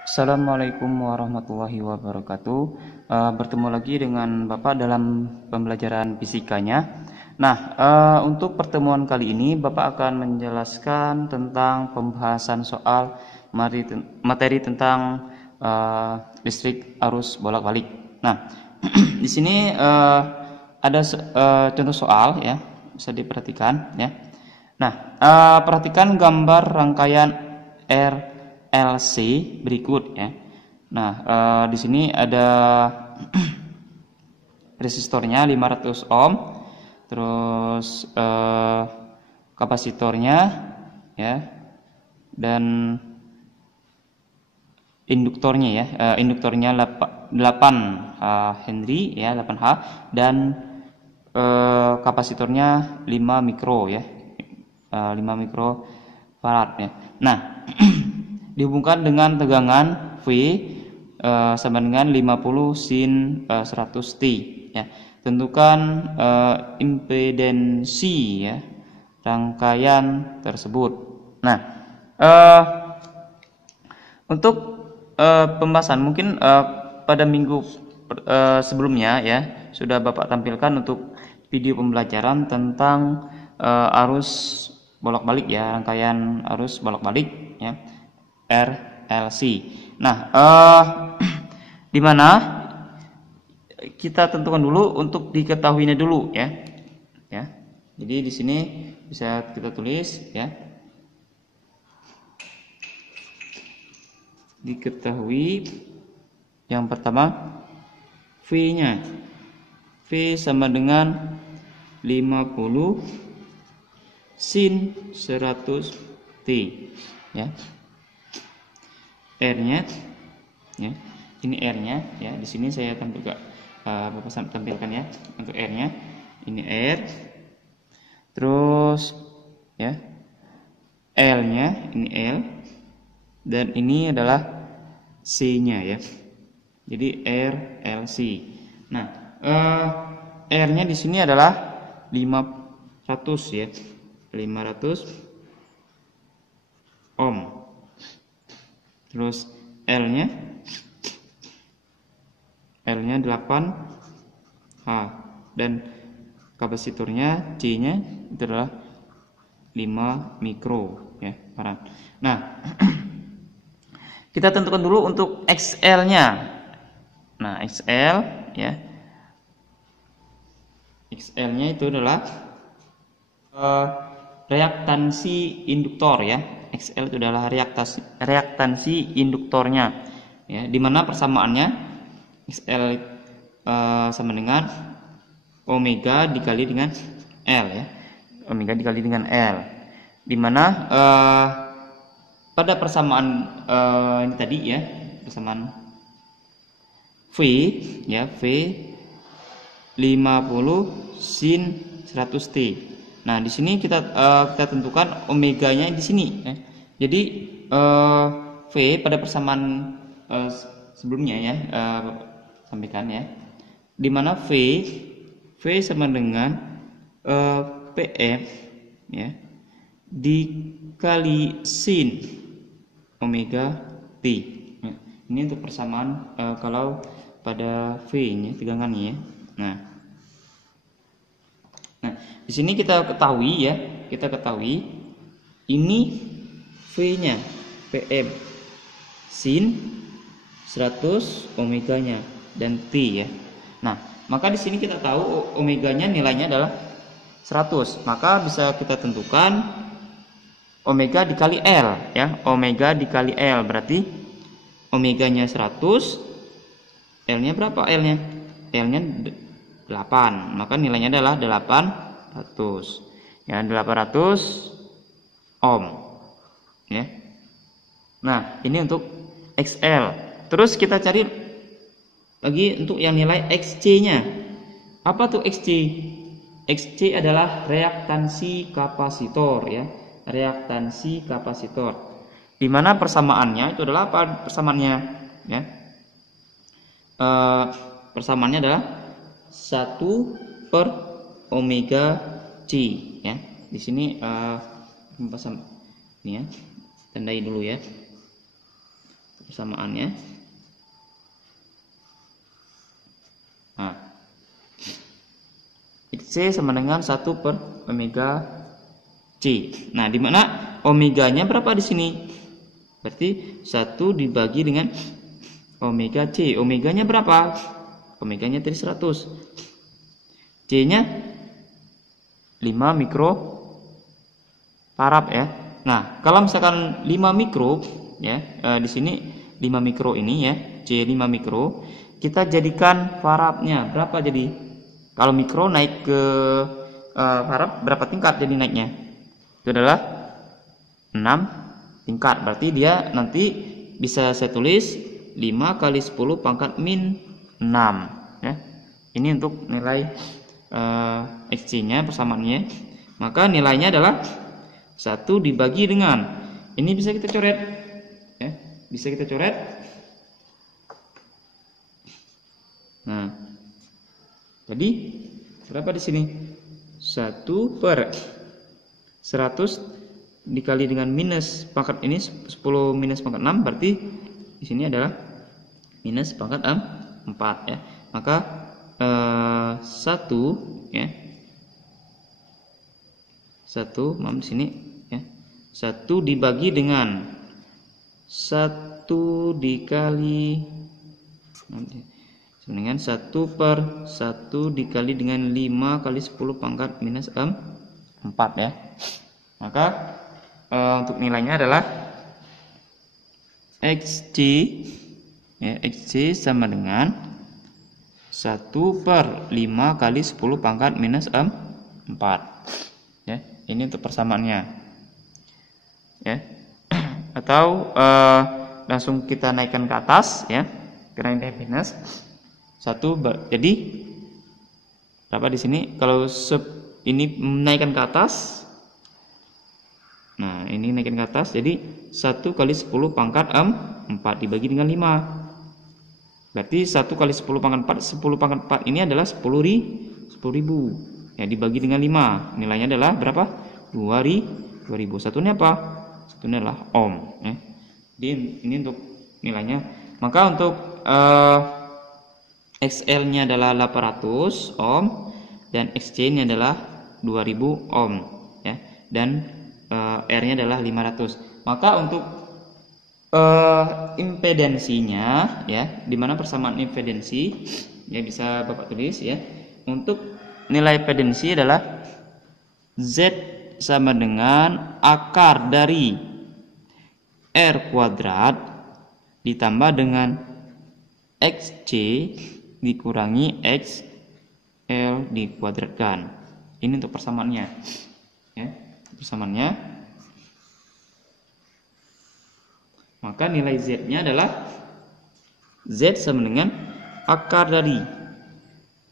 Assalamualaikum warahmatullahi wabarakatuh. Bertemu lagi dengan Bapak dalam pembelajaran fisikanya. Nah, untuk pertemuan kali ini Bapak akan menjelaskan tentang pembahasan soal materi tentang listrik arus bolak-balik. Nah, di sini ada contoh soal ya, bisa diperhatikan ya. Nah, perhatikan gambar rangkaian RLC berikut ya. Nah, di sini ada resistornya 500 ohm, terus kapasitornya ya, dan induktornya ya. Induktornya 8 Henry ya, 8H, dan kapasitornya 5 mikro ya. 5 mikrofarad ya. Nah, dihubungkan dengan tegangan V sama dengan 50 sin 100 T ya. Tentukan impedensi ya rangkaian tersebut. Nah, untuk pembahasan mungkin pada minggu sebelumnya ya sudah Bapak tampilkan untuk video pembelajaran tentang arus bolak-balik ya, rangkaian arus bolak-balik ya, RLC. Nah, di mana kita tentukan dulu untuk diketahuinya dulu ya. Ya. Jadi di sini bisa kita tulis ya. Diketahui yang pertama V-nya. V sama dengan 50 sin 100 T ya. R-nya ya. Ini R-nya ya. Di sini saya tampilkan Bapak tampilkan ya untuk R-nya. Ini R. Terus ya. L-nya ini L, dan ini adalah C-nya ya. Jadi RLC. Nah, R-nya di sini adalah 500 ya. 500 ohm. Terus L-nya 8H, dan kapasitornya C-nya itu adalah 5 mikro ya farad. Nah, kita tentukan dulu untuk XL-nya. Nah, XL ya. XL-nya itu adalah reaktansi induktor ya. XL itu adalah reaktansi induktornya ya, di mana persamaannya XL sama dengan omega dikali dengan L ya. Omega dikali dengan L, di mana pada persamaan ini tadi ya, persamaan V ya, V 50 sin 100 T. Nah, di sini kita tentukan omeganya di sini ya. Jadi V pada persamaan sebelumnya ya, sampaikan ya, di mana V sama dengan PM ya dikali sin omega T ya. Ini untuk persamaan kalau pada V-nya tegangannya ya. Nah, di sini kita ketahui ini V-nya PM sin 100 omeganya dan T ya. Nah, maka di sini kita tahu omeganya nilainya adalah 100. Maka bisa kita tentukan omega dikali L ya. Omega dikali L berarti omeganya 100, L-nya berapa L-nya? L-nya 8. Maka nilainya adalah 800. Ya, 800 ohm. Ya. Nah, ini untuk XL. Terus kita cari lagi untuk yang nilai XC-nya. Apa tuh XC? XC adalah reaktansi kapasitor ya. Reaktansi kapasitor. Di mana persamaannya itu adalah apa persamaannya ya? Persamaannya adalah 1 per omega C ya. Di sini ini ya, tandai dulu ya. 1 persamaannya. Nah, XC sama dengan 1 per omega C. Nah, di mana omeganya berapa di sini? Berarti 1 dibagi dengan omega C. Omeganya berapa? Omeganya tadi 100. C-nya 5 mikrofarad ya. Nah, kalau misalkan 5 mikro ya, di sini 5 mikro ini ya, C 5 mikro, kita jadikan faradnya berapa jadi? Kalau mikro naik ke farad berapa tingkat jadi naiknya? Itu adalah 6 tingkat. Berarti dia nanti bisa saya tulis 5 kali 10 pangkat min 6 ya. Ini untuk nilai XC-nya persamaannya. Maka nilainya adalah 1 dibagi dengan, ini bisa kita coret ya, bisa kita coret. Nah, jadi berapa di sini? 1 per 100 dikali dengan minus pangkat ini 10 minus pangkat 6, berarti di sini adalah minus pangkat 4 ya. Maka 1 ya, 1 di sini ya, 1 dibagi dengan 1 dikali dengan 1 per 1 dikali dengan 5 kali 10 pangkat minus 4 ya. Maka untuk nilainya adalah XC ya, XC sama dengan 1 per 5 kali 10 pangkat minus 4 ya. Ini untuk persamaannya ya. Atau langsung kita naikkan ke atas ya, karena ini minus 1 jadi berapa di sini? Kalau ini menaikkan ke atas, nah ini naikkan ke atas, jadi 1 kali 10 pangkat 4 dibagi dengan 5. Berarti 1 kali 10 pangkat 4, 10 pangkat 4 ini adalah 10.000 ya, dibagi dengan 5. Nilainya adalah berapa? 2.000. Satunya apa? Satunya adalah ohm ya. Jadi ini untuk nilainya. Maka untuk XL-nya adalah 800 ohm dan XC-nya adalah 2000 ohm ya. Dan R-nya adalah 500. Maka untuk impedensinya ya, dimana persamaan impedensi ya, bisa Bapak tulis ya. Untuk nilai impedensi adalah Z sama dengan akar dari R kuadrat ditambah dengan XC dikurangi XL dikuadratkan. Ini untuk persamaannya ya, persamaannya. Maka nilai Z-nya adalah Z sama dengan akar dari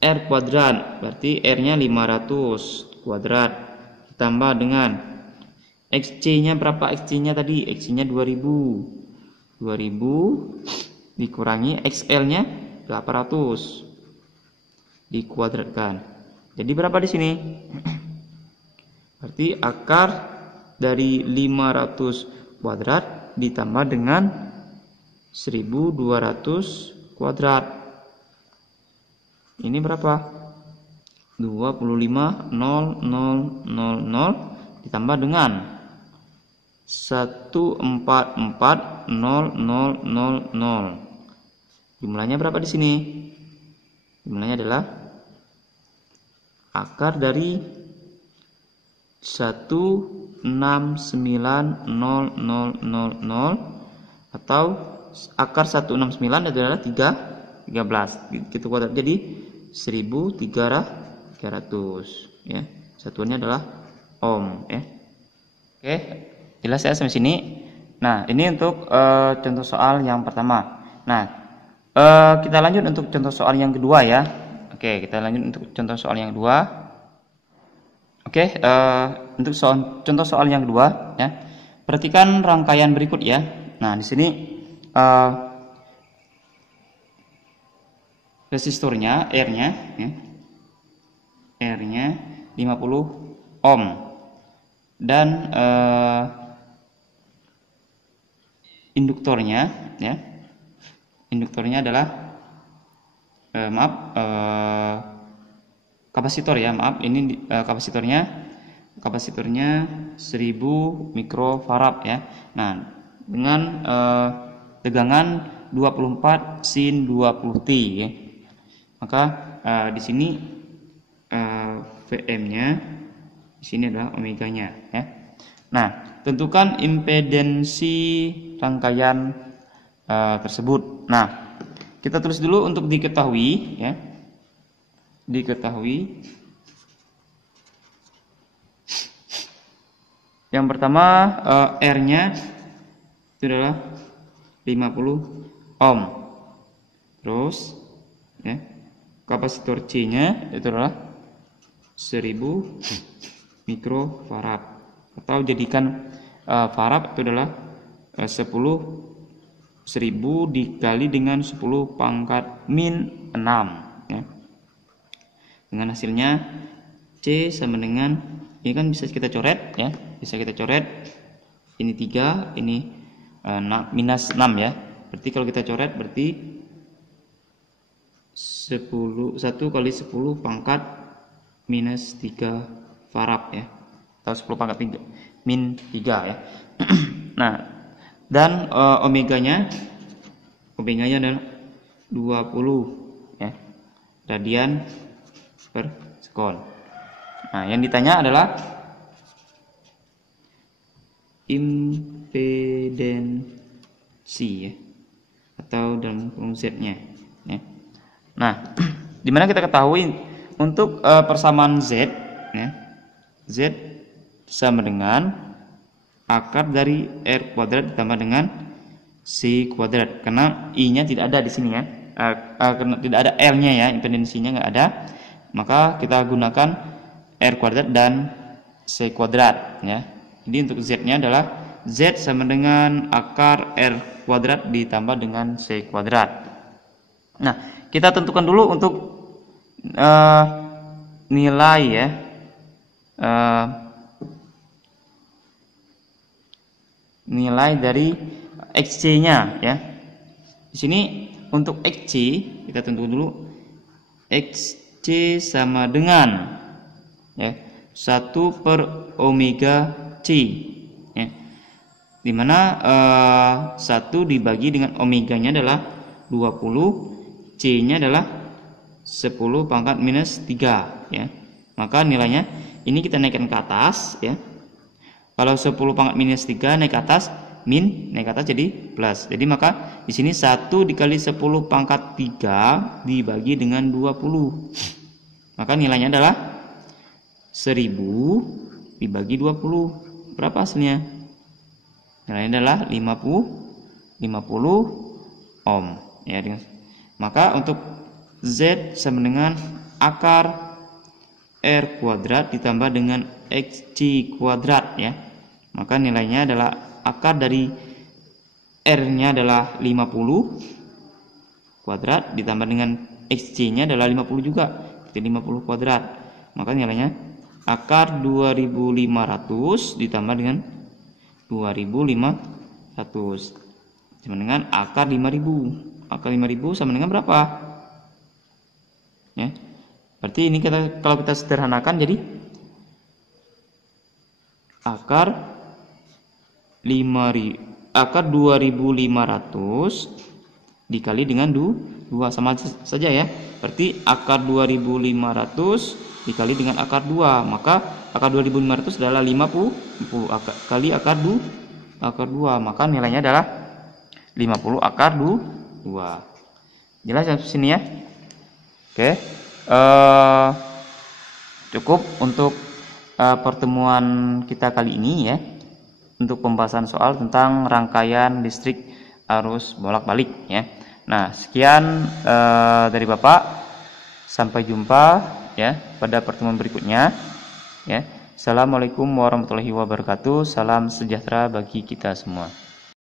R kuadrat, berarti R-nya 500 kuadrat ditambah dengan XC-nya berapa? XC-nya tadi, XC-nya 2000 dikurangi XL-nya 800 dikuadratkan. Jadi berapa di sini? Berarti akar dari 500 kuadrat ditambah dengan 1200 kuadrat. Ini berapa? 25.0000 ditambah dengan 144.0000. Jumlahnya berapa di sini? Jumlahnya adalah akar dari 169.0000 atau akar 169 adalah 13 gitu kuadrat, jadi 1300 ya. Satuannya adalah ohm ya. Oke, jelas ya sampai sini. Nah, ini untuk contoh soal yang pertama. Nah, kita lanjut untuk contoh soal yang kedua ya. Oke, kita lanjut untuk contoh soal yang kedua. Oke, untuk contoh soal yang kedua ya. Perhatikan rangkaian berikut ya. Nah, di sini resistornya R-nya ya. R-nya 50 ohm dan induktornya ya. induktornya adalah kapasitor ya, maaf, ini kapasitornya 1000 mikrofarad ya. Nah, dengan tegangan 24 sin 20T ya. Maka di sini Vm-nya, di sini adalah omeganya ya. Nah, tentukan impedensi rangkaian tersebut. Nah, kita tulis dulu untuk diketahui ya. Diketahui. Yang pertama R-nya itu adalah 50 ohm. Terus ya, kapasitor C-nya itu adalah 1000 mikrofarad, atau jadikan farad itu adalah 1000 dikali dengan 10 pangkat min 6 ya. Dengan hasilnya C sama dengan, ini kan bisa kita coret ya, bisa kita coret, ini 3, ini minus 6 ya. Berarti kalau kita coret berarti 1 kali 10 pangkat minus 3 farad ya, atau 10 pangkat 3 min 3 ya. Nah, dan omeganya adalah 20 ya, radian per sekon. Nah, yang ditanya adalah impedensi ya, atau dalam kurung Z-nya ya. Nah, dimana kita ketahui untuk persamaan Z ya, Z sama dengan akar dari R kuadrat ditambah dengan C kuadrat, karena I-nya tidak ada di sini ya, karena tidak ada R-nya ya, impedensinya nggak ada, maka kita gunakan R kuadrat dan C kuadrat ya. Jadi untuk Z-nya adalah Z sama dengan akar R kuadrat ditambah dengan C kuadrat. Nah, kita tentukan dulu untuk nilai ya, nilai dari XC-nya ya. Di sini untuk XC kita tentukan dulu, XC sama dengan ya 1 per omega C ya. Dimana 1 dibagi dengan omeganya adalah 20, C-nya adalah 10 pangkat minus 3 ya. Maka nilainya ini kita naikkan ke atas ya. Kalau 10 pangkat minus 3 naik ke atas, naik ke atas jadi plus. Jadi maka di sini 1 dikali 10 pangkat 3 dibagi dengan 20. Maka nilainya adalah 1000 dibagi 20. Berapa hasilnya? Nilainya adalah 50 ohm ya. Maka untuk Z sama dengan akar R kuadrat ditambah dengan XC kuadrat ya. Maka nilainya adalah akar dari R-nya adalah 50 kuadrat ditambah dengan XC-nya adalah 50 juga, jadi 50 kuadrat. Maka nilainya akar 2500 ditambah dengan 2500 sama dengan akar 5000. Akar 5000 sama dengan berapa? Ya. Berarti ini kalau kita sederhanakan jadi akar 2500 dikali dengan 2 sama saja ya. Berarti akar 2500 dikali dengan akar 2, maka akar 2500 adalah 50 kali akar 2, maka nilainya adalah 50 akar 2. Jelas sampai sini ya? Oke. Cukup untuk pertemuan kita kali ini ya, untuk pembahasan soal tentang rangkaian listrik arus bolak-balik ya. Nah, sekian dari Bapak. Sampai jumpa ya pada pertemuan berikutnya ya. Assalamualaikum warahmatullahi wabarakatuh. Salam sejahtera bagi kita semua.